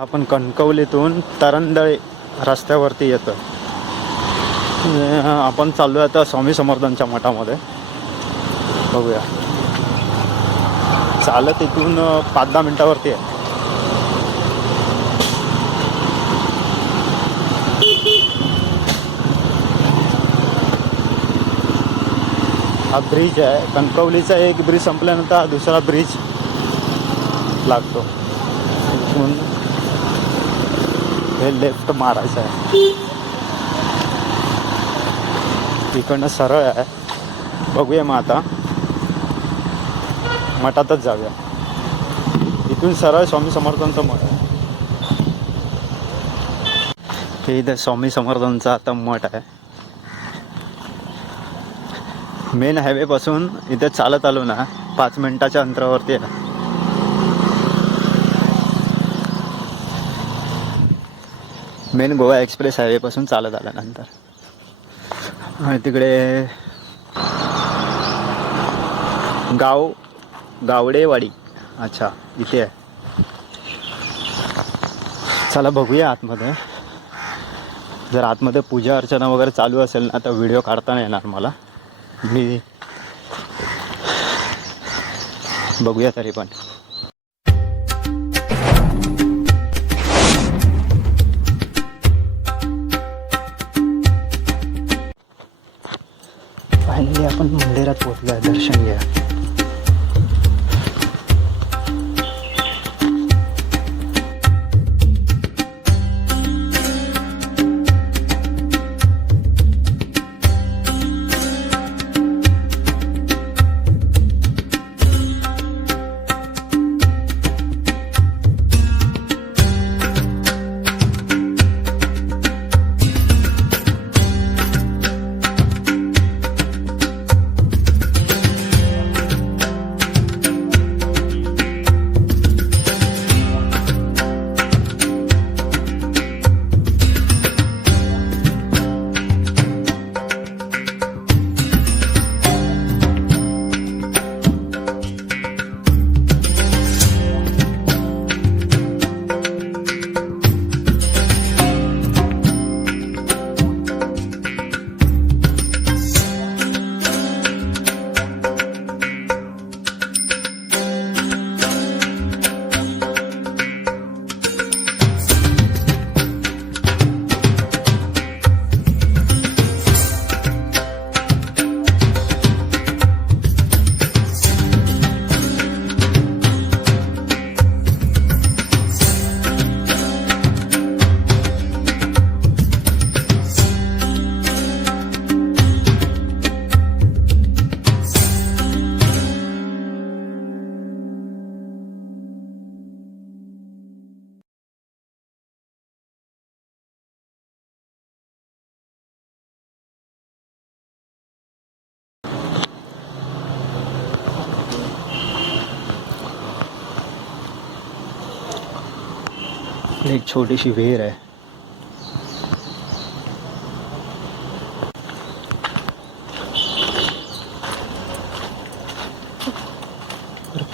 आपण कणकवलीतून तरंदळे रस्त्यावरती येतो. आपण चाललो आता स्वामी समर्थांच्या मठामध्ये. बघूया, चालत इथून 5-10 मिनिटावरती आहे. हा ब्रिज आहे कणकवलीचा. एक ब्रिज संपल्यानंतर हा दुसरा ब्रिज लागतो. इथून हे लेफ्ट मारायचं आहे. इकडनं सरळ आहे. बघूया मग आता मठातच जाऊया. इथून सरळ स्वामी समर्थांचं मठ आहे. हे इथे स्वामी समर्थांचा आता मठ आहे. मेन हायवेपासून इथे चालत आलो ना 5 मिनिटाच्या अंतरावरती आहे. मेन गोवा एक्सप्रेस हायवेपासून चालत आल्यानंतर. आणि तिकडे गावडेवाडी. अच्छा, इथे आहे. चला बघूया आतमध्ये. जर आतमध्ये पूजा अर्चना वगैरे चालू असेल ना तर व्हिडिओ काढता नाही येणार मला. मी बघूया तरी पण. फायनली आपण मंदिरात पोहोचलो आहे. दर्शन घ्या. एक छोटीशी विहीर आहे.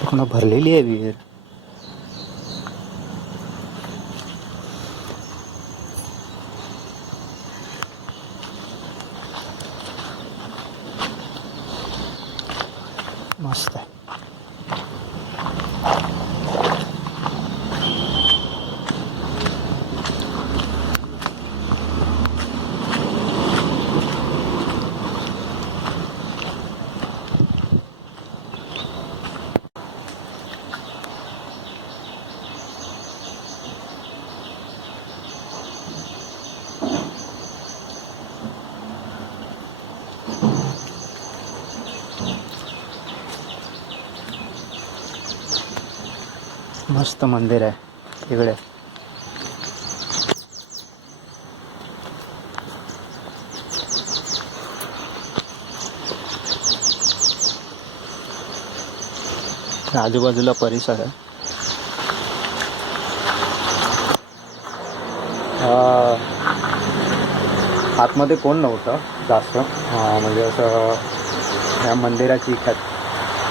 पूर्ण भरलेली आहे विहीर. मस्त आहे. मस्त मंदिर आहे इकडे. आजूबाजूला परिसर आहे. आतमध्ये कोण नव्हतं जास्त. म्हणजे असं या मंदिराची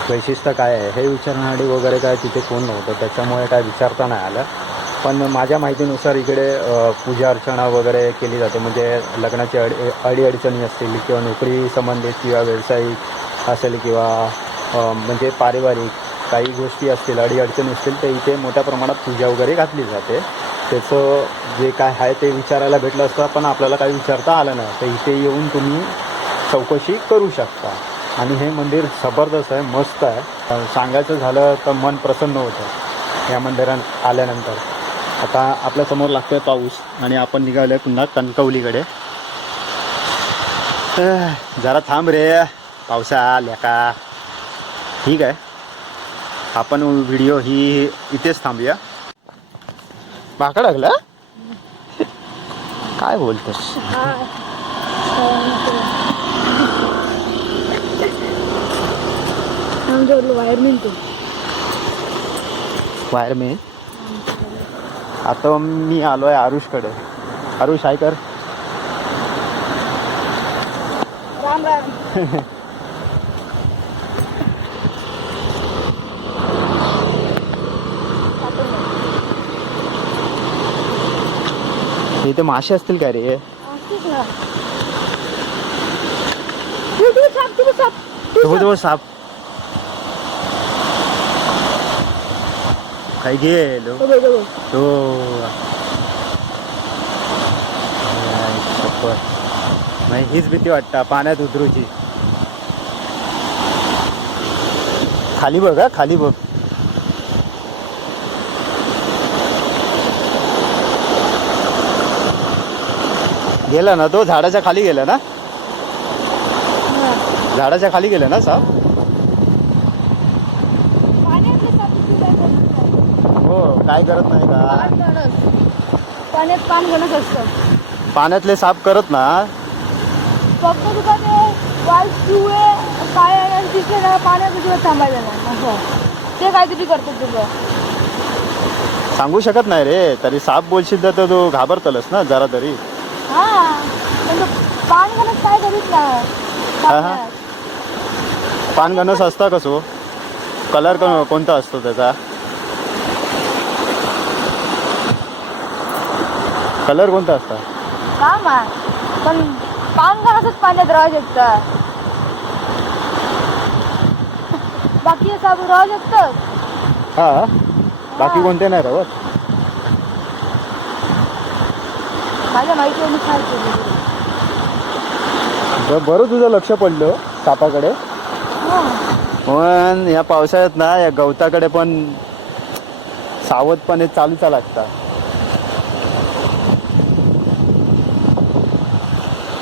वैशिष्ट्य काय आहे हे विचारणारी वगैरे काय तिथे कोण नव्हतं, त्याच्यामुळे काय विचारता नाही आलं. पण माझ्या माहितीनुसार इकडे पूजा अर्चना वगैरे केली जाते. म्हणजे लग्नाची अडीअडचणी असतील किंवा नोकरी संबंधित किंवा व्यावसायिक असेल किंवा म्हणजे पारिवारिक काही गोष्टी असतील, अडीअडचणी असतील, तर इथे मोठ्या प्रमाणात पूजा वगैरे घातली जाते. त्याचं जे काय आहे ते विचारायला भेटलं असतं, पण आपल्याला काही विचारता आलं नाही. तर इथे येऊन तुम्ही चौकशी करू शकता. आणि हे मंदिर जबरदस्त आहे, मस्त आहे. सांगायचं झालं तर मन प्रसन्न होतं या मंदिरात आल्यानंतर. आता आपल्यासमोर लागतोय पाऊस आणि आपण निघालो आहे पुन्हा कणकवलीकडे. जरा थांब रे, पावसा आल्या का. ठीक आहे, आपण व्हिडिओ ही इथेच थांबूया. माका लागला काय बोलतोस. वायरमॅन आता मी आलोय आरुषकडे. आरुष हाय कर. राम राम. इथे मासे असतील काय रे. साप काय गेलो तो. नाही हीच भीती वाटतं पाण्यात उतरूची. खाली बघ हा, खाली बघ. गेला ना तो, झाडाच्या खाली गेला ना. झाडाच्या खाली गेला ना साप. हो काय करत नाही का पाण्यात काम करत असतं. पाण्यातले साप करत ना. फक्त तुका ते वाल पिवळे काय दिसले ना पाण्यात तुझ्या थांबायचं नाही असं ते काहीतरी करतात तुझं. सांगू शकत नाही रे. तरी साप बोलशील तर तू घाबरतलस ना जरा तरी. हा म्हणजे पानगणच काय करीत ना. पानगणस असता कसो. कलर कोणता असतो त्याचा. कलर कोणता असता काम पण पानगणच पाण्यात राहू शकतं. बाकी साप राहू शकतात. हा बाकी कोणते नाही राहत. माझ्या माहितीनुसार बरं तुझं लक्ष पडलं सापाकडे. पण या पावसाळ्यात ना या गवताकडे पण सावधपणे चालूचा लागतात.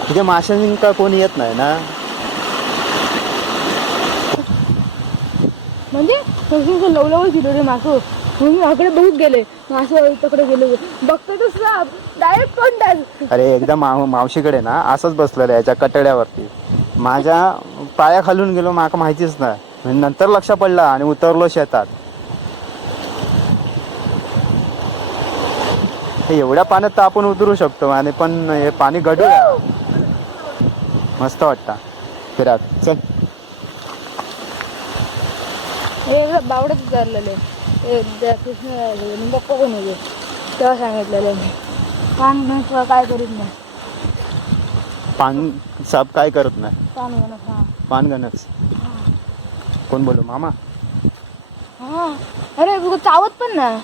तिथे माशांनी का कोणी येत नाही ना. म्हणजे लवलवच दिलं रे मासं म्हणून आकडे बघत गेले. मासं तकडे गेले बघतो तर साप डायरेक्ट कोणताच. अरे एकदा मावशीकडे ना असंच बसलेलं याच्या कटड्यावरती. माझ्या पाया खालून गेलो, माका माहितीच नाही. नंतर लक्ष पडलं आणि उतरलो शेतात. एवढ्या पाण्यात तर आपण उतरू शकतो आणि पण हे पाणी गढूळ मस्त वाटतं फिरात. चल हे बावडच उतरलेले कृष्ण बप्पा कोण होते तेव्हा सांगितलेले पान काय करीत नाही. पान साप काय करत नाही. पानगणच हा पानगणच कोण बोलू मामा. हा अरे चावत पण ना.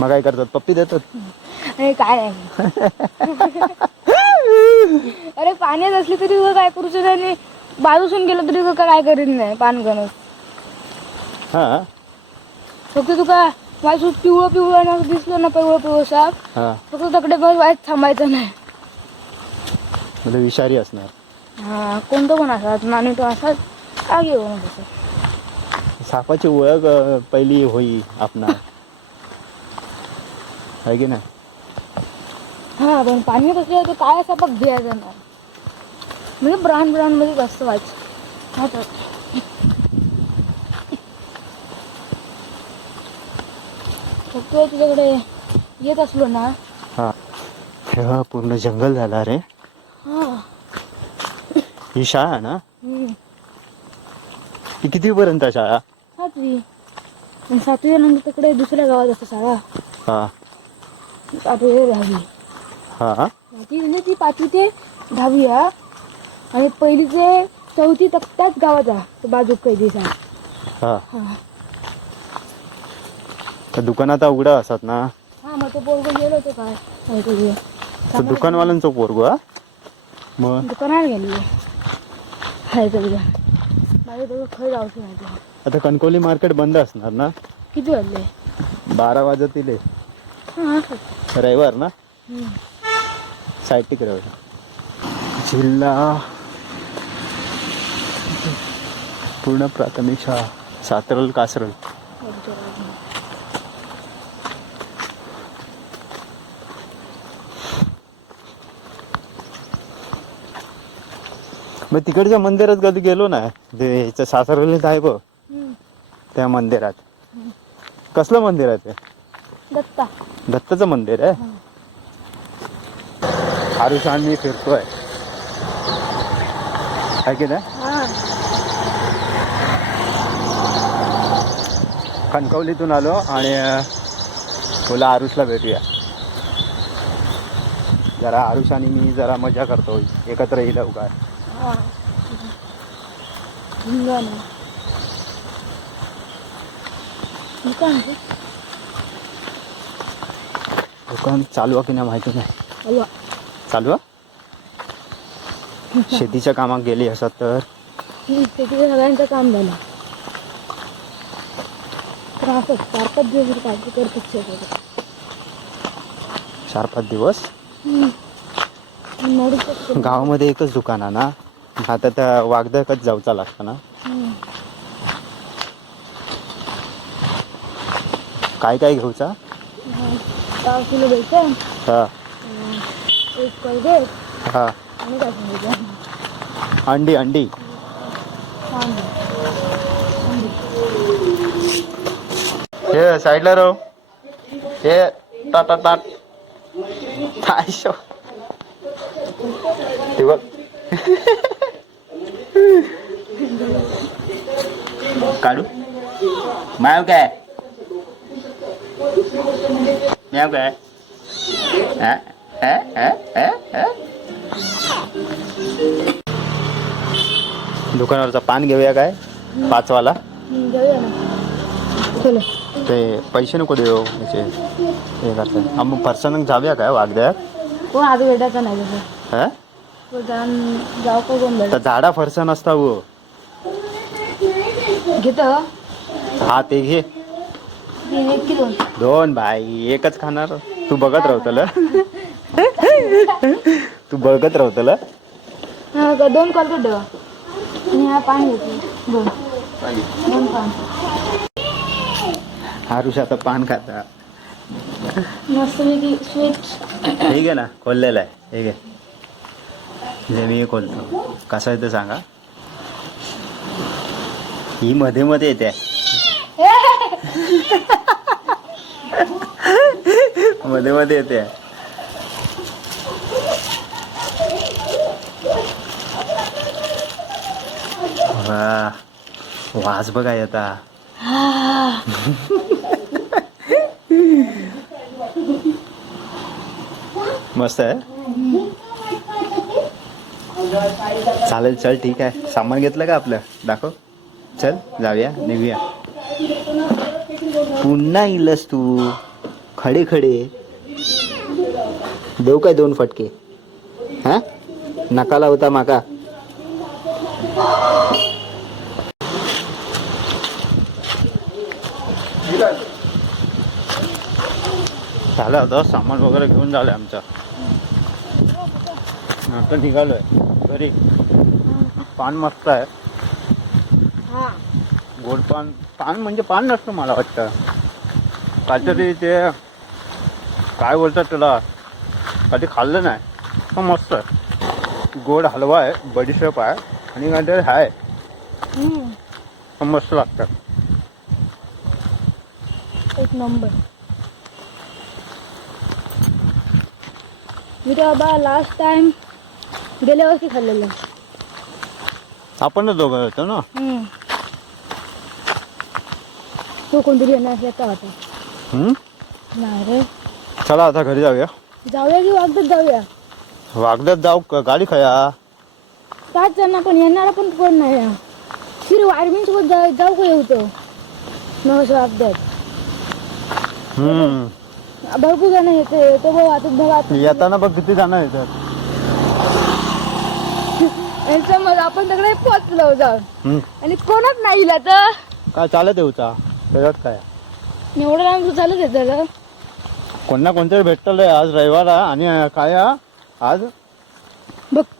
मग काय करतात पप्पी देतात. अरे काय नाही. अरे पाण्यात असली तरी काय करू शकत नाही. बाजूसून गेलं तरी काय करीत नाही पानगणच. हा फक्त तुका वाजू पिवळं ना दिसलं ना पिवळं साप फक्त तकडे बस वाईट थांबायचं नाही. म्हणजे विषारी असणार. हा कोणतं पण असतात नाणी तो असतात आगे होऊन तसं. सापाची ओळख पहिली होई आपणा आहे की नाही. हा पण पाणी कसं तर काय सापाक घ्यायचं नाही. म्हणजे ब्राऊन मध्ये जास्त व्हायचं. हा तर फक्त तुझ्याकडे येत असलो ना. हा तेव्हा पूर्ण जंगल झाला रे. हा ही शाळा ना. ती किती पर्यंत शाळा. 7वी नंतर तिकडे दुसऱ्या गावात असते शाळा. हा पाचवी ते 10वी. हा ती म्हणजे ती 5वी ते 10वी हा. आणि पहिली ते 4थी तक त्याच गावाचा तो बाजूक कैदीचा. हा हा तर दुकानात उघडा असतात ना. हा मग तो पोरगं गेलो होतो काय काहीतरी तर दुकानवाल्यांचं पोरगो हा मग दुकानात गेली हाय तरी माझ्या तो खरं जाऊचं नाही. आता कणकवली मार्केट बंद असणार ना. किती वाजले? 12 वाजतील. हा रविवार ना. साईड तिकडे जिल्हा पूर्ण प्राथमिक शाळा सातरल कासरल. मग तिकडच्या मंदिरात कधी गेलो ना. ते सासरवलीत आहे बघ त्या मंदिरात. कसलं मंदिर आहे ते? दत्ता. दत्ताचं मंदिर आहे. आरुष आणि फिरतोय आहे की नाही. कणकवलीतून आलो आणि बोला आरुषला भेटूया जरा. आरुष आणि मी जरा मजा करतो एकत्र येईल काय. दुकान चालू आहे की नाही माहिती नाही. चालू आहे. शेतीच्या कामात गेली असत तर शेतीचं सगळ्यांचं काम झालं. तर असं 4-5 दिवस काय करतच 4-5 दिवस. गावामध्ये एकच दुकान आहे ना. आता त्या वागदकच जाऊचा लागतं ना. काय काय घेऊचा? 10 किलो बेसन. हा 1 कोलगेट. हा आणि काय सांगायचं? अंडी. हे साईडला राहू. हे टाटा ते बघ. काढू माव काय मॅव काय. दुकानावरचा पान घेऊया काय 5 वाला. घेऊया ना. चलो. ते पैसे नको देऊ याचे हे करतात. मग फरसाण जाऊया काय वागद्यात. कोण आधी भेटायचं नाही हा जाऊ का कोण तर झाडा फरसाण असता हो. घेत हा ते घे. 1 किलो. 2 बाई एकच खाणार. तू बघत राहतल. तू बघत राहतल. 2 कोलगेट देवा. आणि हा पाणी घेतो 2 पान. आरुष आता पान खाता. मस्त स्वीट. हे घे ना खोललेलं आहे. हे घे. जे मी खोलतो कसं आहे ते सांगा. ही मध्ये मध्ये येते. मध्ये मध्ये येते. वा वास बघा येता. मस्त आहे. चालेल चल ठीक आहे. सामान घेतलं का आपलं दाखव. चल जाऊया निघूया. पुन्हा इलस तू खडे देऊ काय 2 फटके. हा नकाला होता माका. झालं होतं सामान वगैरे घेऊन झालं आमचं. आता निघालोय घरी. पान मस्त आहे. गोड पान म्हणजे पान नसतं मला वाटतं. काहीतरी ते काय बोलतात त्याला कधी खाल्लं नाही पण मस्त आहे. गोड हलवा आहे. बडीशेप आहे आणि काहीतरी आहे पण मस्त लागतं. 1 नंबर. मी तर बाबा लास्ट टाइम गेल्या वर्षी खाल्लेलं. आपणच दोघं होतो ना. तो कोणतरी येणार येता होता. नाही रे चला आता घरी जाऊया. जाऊया की वागदात जाऊया. वागदात जाऊ गाडी खाया. पाच जण पण येणारा पण कोण नाही. फिर वारमीन सोबत जाऊ का होतं नवस वागदात. भरपूर जण येते तो वाहतूक येताना बघ किती जण येतात. यांच्यामध्ये आपण सगळे पोचलो जाऊन आणि कोणच नाही इला तर काय चालत येऊचा त्याच्यात काय एवढं लांब चालत येतं. कोण ना कोणतरी भेटतलंय आज रविवार आणि काय आज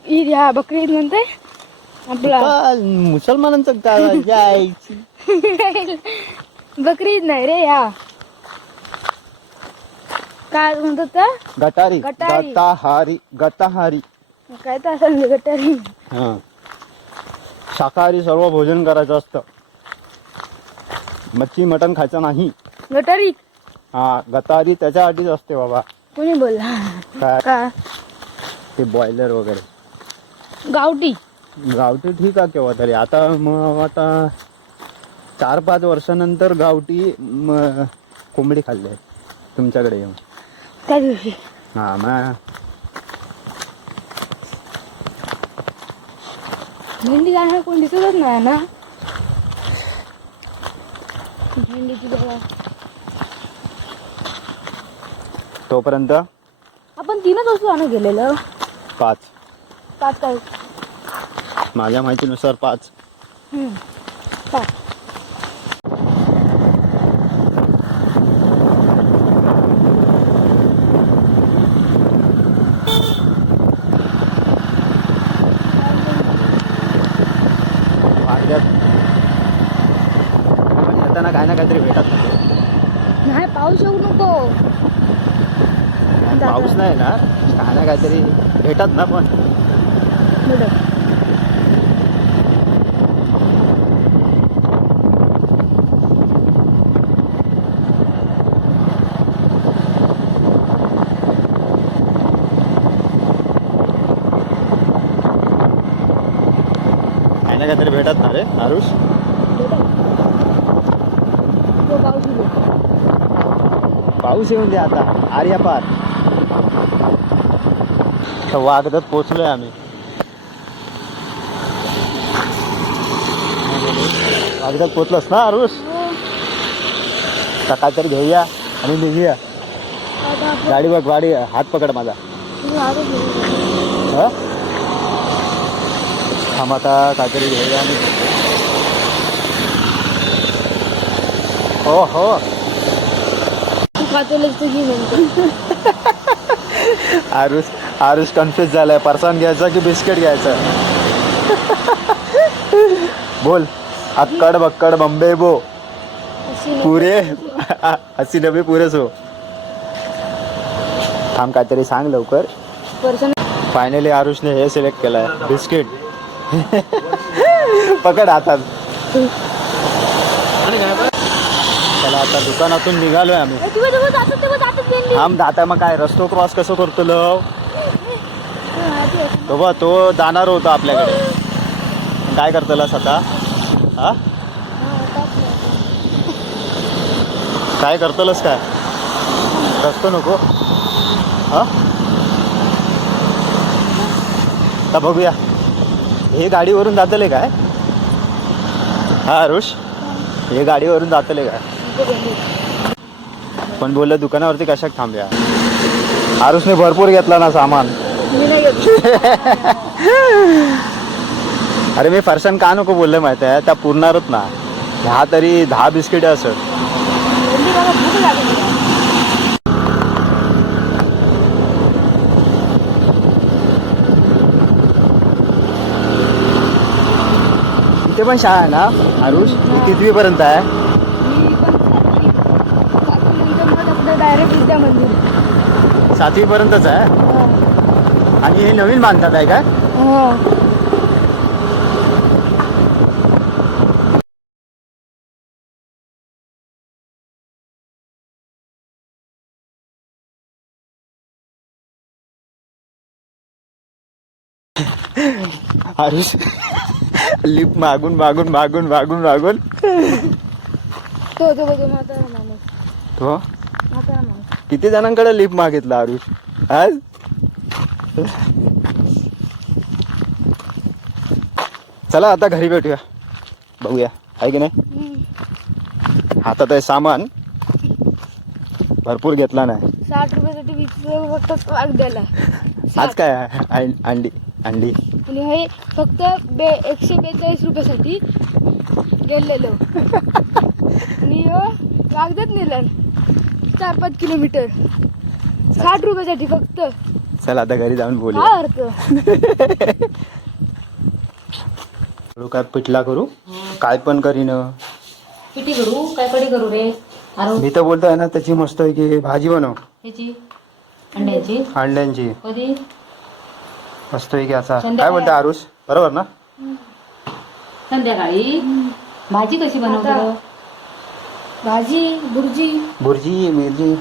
ईद ह्या बकरी ईद म्हणते आपला मुसलमानांचं काय बकरी ईद नाही रे ह्या काय म्हणतात का गटारी गटारी. गटाहारी गटाहारी काय तर असं गटारी. हा शाकाहारी सर्व भोजन करायचं असतं. मच्छी मटण खायचं नाही. गटारी हा गटारी त्याच्यासाठीच असते बाबा. कोणी बोलला काय का ते बॉयलर वगैरे. गावठी गावठी ठीक आहे केव्हा तरी. आता मग आता 4-5 वर्षानंतर गावठी कोंबडी खाल्ली तुमच्याकडे येऊन त्या दिवशी. हा मग भेंडी जाणार कोण दिसतच नाही ना. भेंडीची बघा तोपर्यंत आपण 3च वस्तू आणून गेलेलं. 5 काय माझ्या माहितीनुसार 5. काय येताना काय ना काहीतरी भेटत नाही. पाऊस येऊ नको. पाऊस नाही ना काय ना काहीतरी भेटत ना. पण काय ना काहीतरी भेटत ना रे आरुष. पाऊस येऊन दे आता. आर्या पार वागदात पोचलोय आम्ही. वागदात पोचलोस ना आरुष. काहीतरी घेऊया आणि निघूया. गाडी बघ गाडी हात पकड माझा. थांब आता काहीतरी घेऊया आणि हो हो आरुष आरुष कन्फ्युज झालाय. परसान घ्यायचा की बिस्किट घ्यायचं. बोल अक्कड बक्कड बंबे बो पुरे 80-90 पुरेच हो. थांब काहीतरी सांग लवकर. फायनली आरुषने हे सिलेक्ट केलंय बिस्किट. पकड हातात. चला आता दुकानातून निघालोय आम्ही. थांब आता मग काय रस्तो क्रॉस कसं करतो लो. तो बा तो जाणार होता आपल्याकडे. काय करतलास आता. हा काय करतलस काय रस्तो नको. हा आता बघूया. हे गाडीवरून जातले काय. हा आरुष हे गाडीवरून जातले काय. पण बोललं दुकानावरती कशात थांबूया. आरुषने भरपूर घेतला ना सामान. अरे मी फरसान का नको बोलले माहिती आहे. त्या पुरणारच ना. ह्या तरी 10 बिस्किट असत. इथे पण शाळा आहे ना आरुष. कितवी पर्यंत आहे. डायरेक्ट विद्या मंदिर 7वी पर्यंतच आहे. आणि हे नवीन बांधतात आहे काय. आरुष लिफ्ट मागून मागून मागून मागून मागून तो म्हातारा माणूस. तो म्हातारा माणूस किती जणांकडे लिफ्ट मागितला आरुष आज? चला आता घरी भेटूया, बघूया आहे की नाही. हातात आहे सामान, भरपूर घेतला नाही. 60 रुपयासाठी 20 रुपये फक्त वाग द्यायला. आज काय आहे? अंडी अंडी आणि हे फक्त 142 रुपयासाठी गेलेलो. आणि कागदात नेलं 4-5 किलोमीटर 60 रुपयासाठी फक्त. चला आता घरी जाऊन बोलूया. काय अर्थ? काय पिठला करू, काय पण करीन. किती करू, काय कडी करू रे? अरे मी तर बोलतोय ना त्याची मस्त आहे की भाजी बनव, ह्याची अंड्याची अंड्यांची कधी मस्त आहे की. असा काय संध्याकाळी. बोलतो आरुष, बरोबर ना? संध्याकाळी भाजी कशी बनवतो? भाजी बुर्जी. बुर्जी मिरची.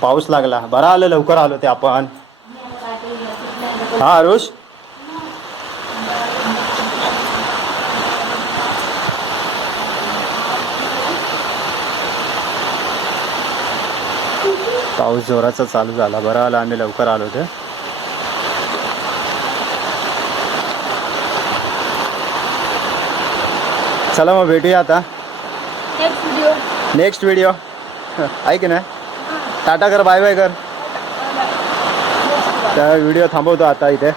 पाऊस लागला, बरा आलं, लवकर आलो ते आपण. हा आरुष, पाऊस जोराचा चालू झाला, बरं आलं आम्ही लवकर आलो ते. चला मग भेटूया आता नेक्स्ट व्हिडिओ. आहे की नाही? टाटा कर, बाय बाय कर. त्या व्हिडिओ थांबवतो आता इथे.